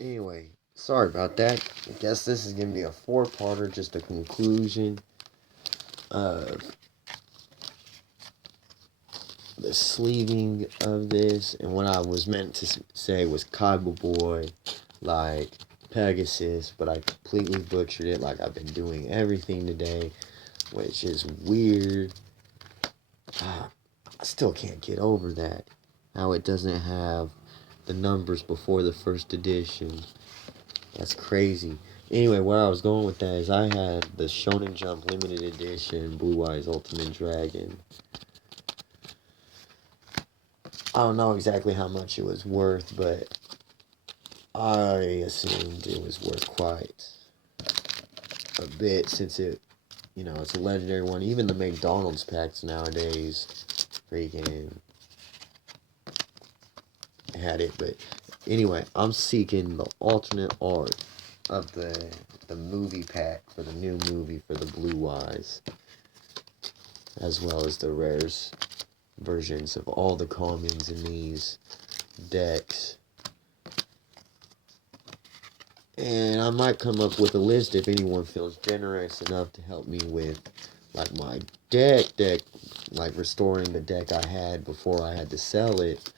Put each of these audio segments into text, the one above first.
Anyway, sorry about that. I guess this is going to be a four-parter, just a conclusion of the sleeving of this. And what I was meant to say was Kaiba Boy, like Pegasus, but I completely butchered it like I've been doing everything today, which is weird. I still can't get over that. How it doesn't have the numbers before the first edition. That's crazy. Anyway, where I was going with that is I had the Shonen Jump limited edition Blue Eyes Ultimate Dragon. I don't know exactly how much it was worth, but I assumed it was worth quite a bit since it's a legendary one. Even the McDonald's packs nowadays freaking had it. But anyway, I'm seeking the alternate art of the movie pack for the new movie for the Blue Eyes, as well as the rares versions of all the commons in these decks. And I might come up with a list if anyone feels generous enough to help me with like my deck, like restoring the deck I had before I had to sell it.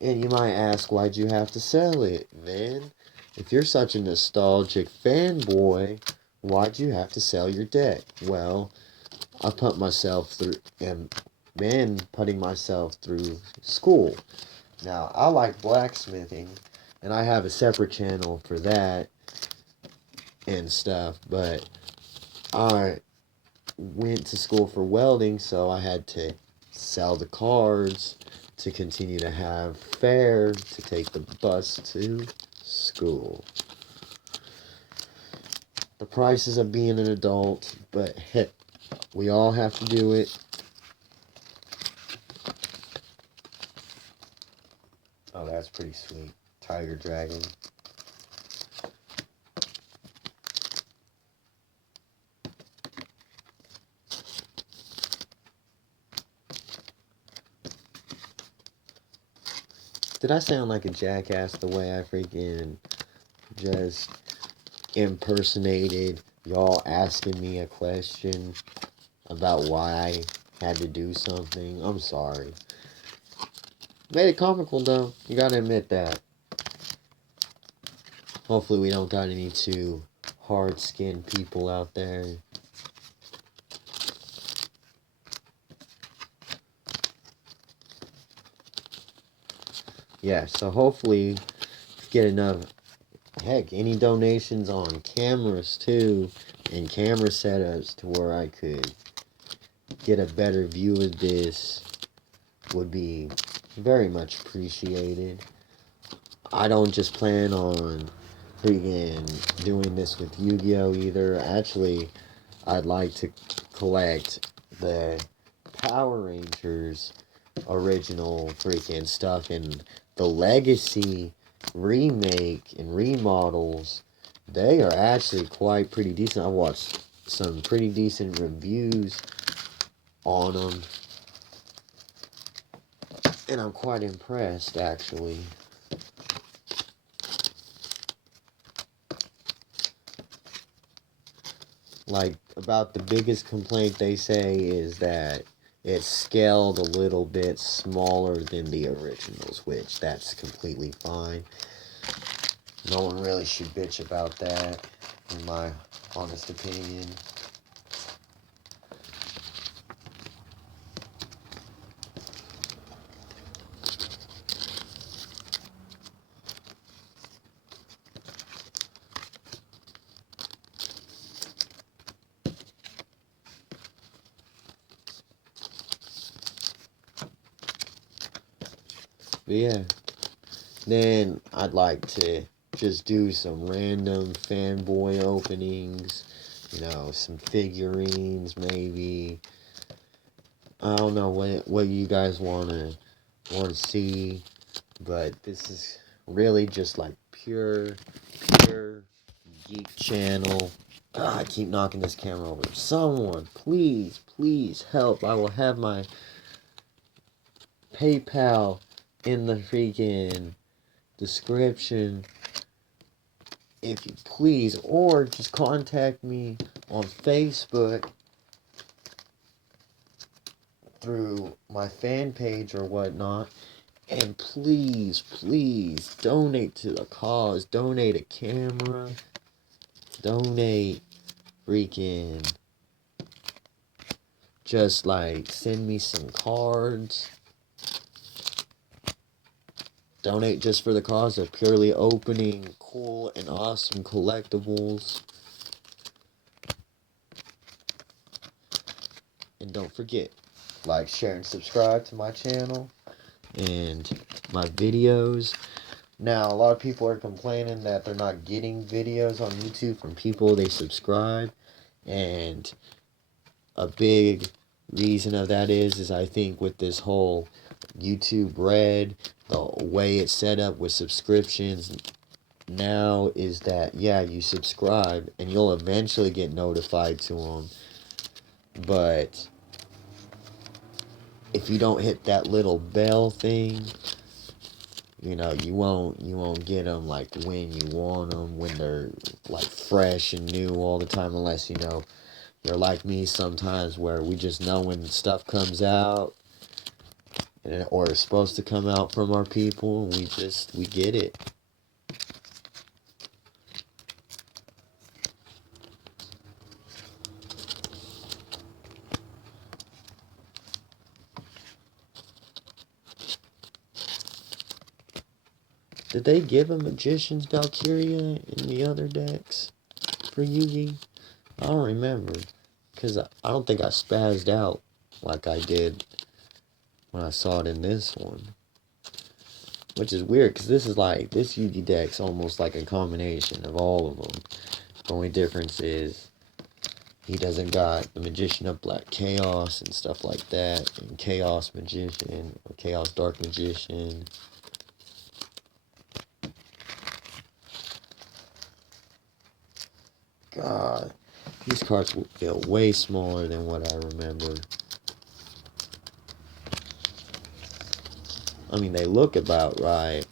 And you might ask, why'd you have to sell it, man? If you're such a nostalgic fanboy, why'd you have to sell your deck? Well, I put myself through, and been putting myself through school. Now, I like blacksmithing, and I have a separate channel for that and stuff, but I went to school for welding, so I had to sell the cards to continue to have fare to take the bus to school. The prices of being an adult, but heck, we all have to do it. Oh, that's pretty sweet. Tiger Dragon. Did I sound like a jackass the way I freaking just impersonated y'all asking me a question about why I had to do something? I'm sorry. Made it comical though. You gotta admit that. Hopefully we don't got any too hard-skinned people out there. Yeah, so hopefully get enough, heck, any donations on cameras too, and camera setups to where I could get a better view of this would be very much appreciated. I don't just plan on freaking doing this with Yu-Gi-Oh either. Actually, I'd like to collect the Power Rangers original freaking stuff and the Legacy remake and remodels. They are actually quite pretty decent. I watched some pretty decent reviews on them, and I'm quite impressed actually. Like, about the biggest complaint they say is that it's scaled a little bit smaller than the originals, which that's completely fine. No one really should bitch about that, in my honest opinion. But yeah, then I'd like to just do some random fanboy openings, some figurines maybe. I don't know what you guys want to see, but this is really just like pure geek channel. I keep knocking this camera over. Someone, please help. I will have my PayPal in the freaking description, if you please, or just contact me on Facebook through my fan page or whatnot. And please, please donate to the cause. Donate a camera. Donate freaking, just like send me some cards. Donate just for the cause of purely opening cool and awesome collectibles. And don't forget, like, share, and subscribe to my channel and my videos. Now, a lot of people are complaining that they're not getting videos on YouTube from people they subscribe. And a big reason of that is I think with this whole YouTube Red, the way it's set up with subscriptions now is that, yeah, you subscribe and you'll eventually get notified to them. But if you don't hit that little bell thing, you know, you won't get them like when you want them, when they're like fresh and new all the time, unless, you know, you're like me sometimes where we just know when stuff comes out or is supposed to come out from our people, and we get it. Did they give a Magician's Valkyria in the other decks for Yugi? I don't remember, because I don't think I spazzed out like I did when I saw it in this one. Which is weird, because this Yugi deck's almost like a combination of all of them. The only difference is he doesn't got the Magician of Black Chaos and stuff like that, and Chaos Magician, or Chaos Dark Magician. God, these cards feel way smaller than what I remember. I mean, they look about right,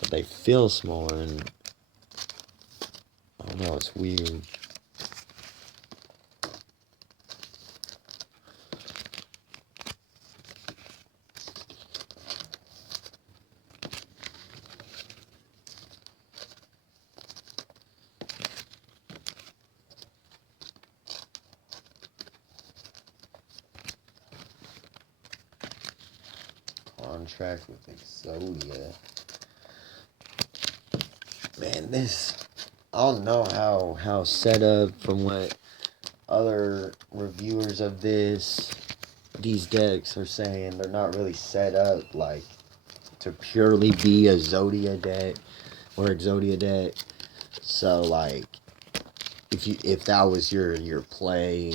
but they feel smaller, and I don't know, it's weird. Contract with Exodia. Man, this, I don't know how set up from what other reviewers of these decks are saying. They're not really set up like to purely be a Zodia deck or Exodia deck. So like, if that was your play,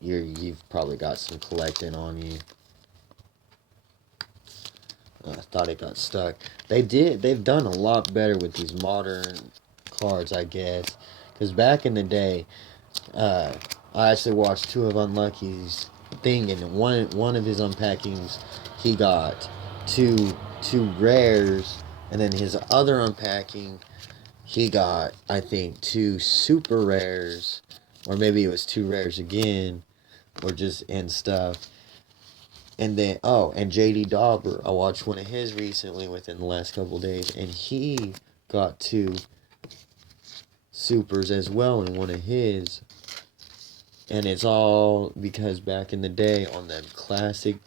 you've probably got some collecting on you. I thought it got stuck. They've done a lot better with these modern cards, I guess. Because back in the day, I actually watched two of Unlucky's thing, and one of his unpackings, he got two rares, and then his other unpacking, he got, I think, two super rares, or maybe it was two rares again, or just and stuff. And then, and JRBjobber, I watched one of his recently within the last couple of days, and he got two supers as well in one of his. And it's all because back in the day on them classic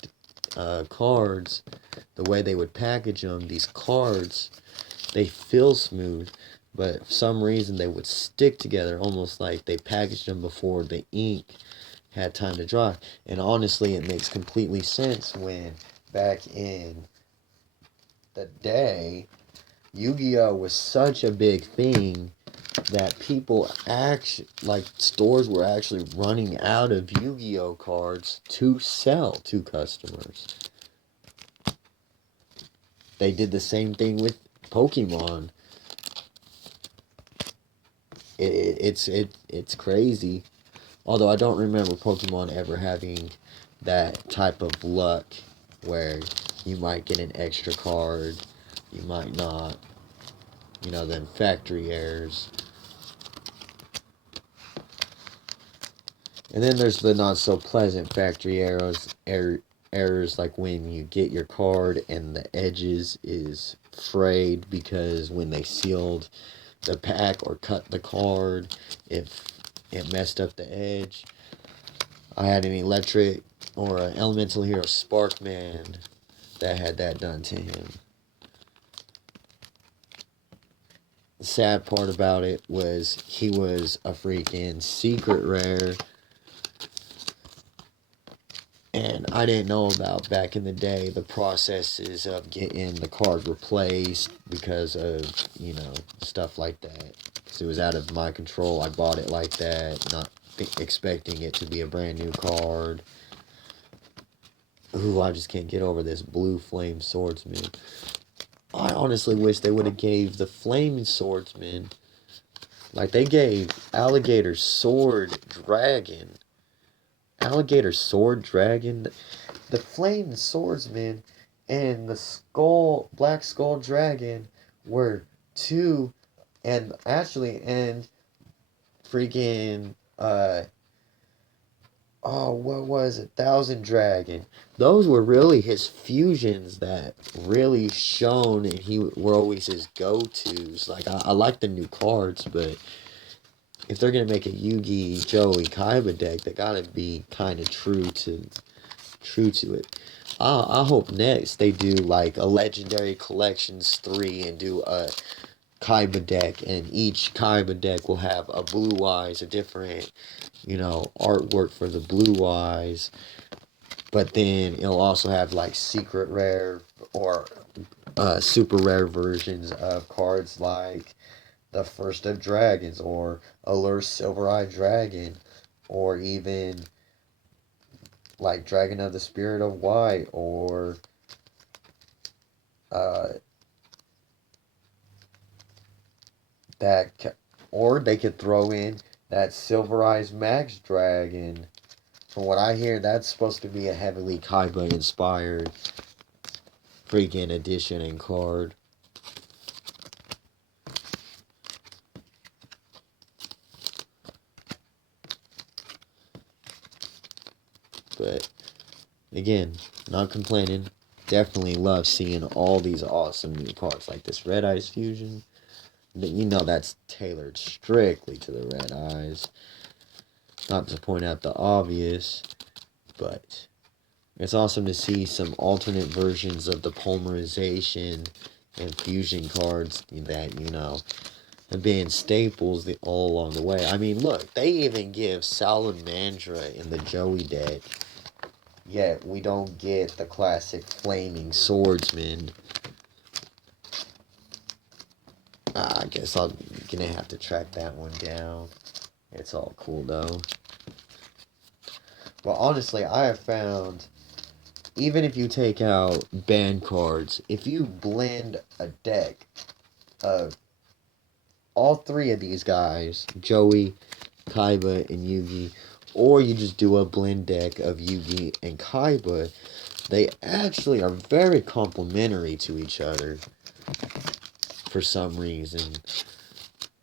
cards, the way they would package them, these cards, they feel smooth, but for some reason they would stick together almost like they packaged them before the ink had time to dry. And honestly, it makes completely sense when back in the day, Yu-Gi-Oh was such a big thing that people actually, like, stores were actually running out of Yu-Gi-Oh cards to sell to customers. They did the same thing with Pokemon. It's crazy. Although I don't remember Pokemon ever having that type of luck where you might get an extra card you might not. You know, them factory errors. And then there's the not so pleasant factory errors like when you get your card and the edges is frayed because when they sealed the pack or cut the card, if it messed up the edge. I had an electric or an elemental hero Sparkman that had that done to him. The sad part about it was he was a freaking secret rare, and I didn't know about back in the day the processes of getting the card replaced because of, you know, stuff like that. Because it was out of my control. I bought it like that, not expecting it to be a brand new card. Ooh, I just can't get over this blue flame swordsman. I honestly wish they would have gave the flame swordsman, like they gave alligator sword dragon. Alligator sword dragon. The flame swordsman and the black skull dragon were two, and actually, and freaking, what was it? Thousand Dragon. Those were really his fusions that really shone, and were always his go-tos. Like, I like the new cards, but if they're gonna make a YuGiOh Kaiba deck, they gotta be kind of true to it. I hope next they do like a Legendary Collections 3 and do a Kaiba deck, and each Kaiba deck will have a Blue Eyes, a different, you know, artwork for the Blue Eyes, but then it'll also have like secret rare or super rare versions of cards like the First of Dragons or Allure Silver Eye Dragon, or even like Dragon of the Spirit of White, or that, or they could throw in that Silver Eyes Max Dragon. From what I hear, that's supposed to be a heavily Kaiba inspired freaking edition and card. But again, not complaining. Definitely love seeing all these awesome new cards like this Red Eyes Fusion. But you know that's tailored strictly to the Red Eyes. Not to point out the obvious, but it's awesome to see some alternate versions of the polymerization and fusion cards that, you know, have been staples all along the way. I mean, look, they even give Salamandra in the Joey deck, yet we don't get the classic Flaming Swordsman. I guess I'm gonna have to track that one down. It's all cool though. But honestly, I have found, even if you take out banned cards, if you blend a deck of all three of these guys, Joey, Kaiba, and Yugi, or you just do a blend deck of Yugi and Kaiba, they actually are very complementary to each other for some reason.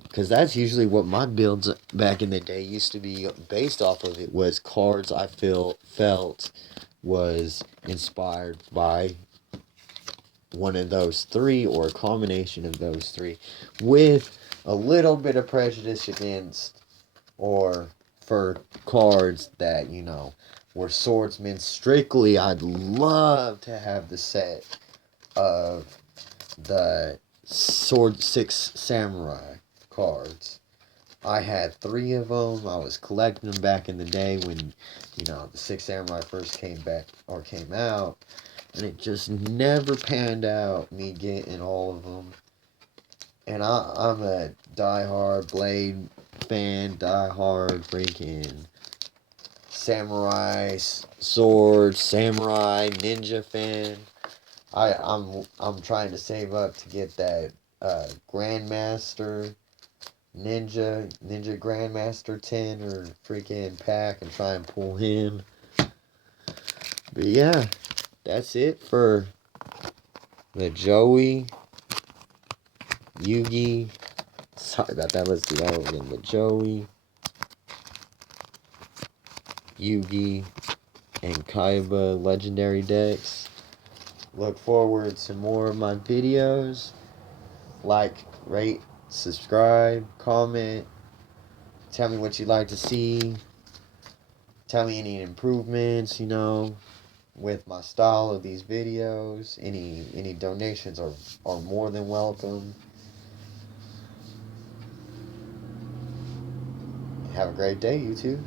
Because that's usually what my builds back in the day used to be based off of. It was cards I felt was inspired by one of those three or a combination of those three, with a little bit of prejudice against or for cards that, you know, were swordsmen strictly. I'd love to have the set of the Sword 6 Samurai cards. I had 3 of them. I was collecting them back in the day when, you know, the 6 Samurai first came out. And it just never panned out, me getting all of them. And I'm a diehard Blade fan, diehard freaking Samurai Sword, Samurai Ninja fan. I'm trying to save up to get that Grandmaster Ninja Grandmaster 10 or freaking pack and try and pull him. But yeah, that's it for the Joey Yugi. Sorry about that. Let's do that one again. With Joey, Yugi, and Kaiba legendary decks. Look forward to more of my videos. Like, rate, subscribe, comment. Tell me what you'd like to see. Tell me any improvements, with my style of these videos. Any donations are more than welcome. Have a great day, YouTube.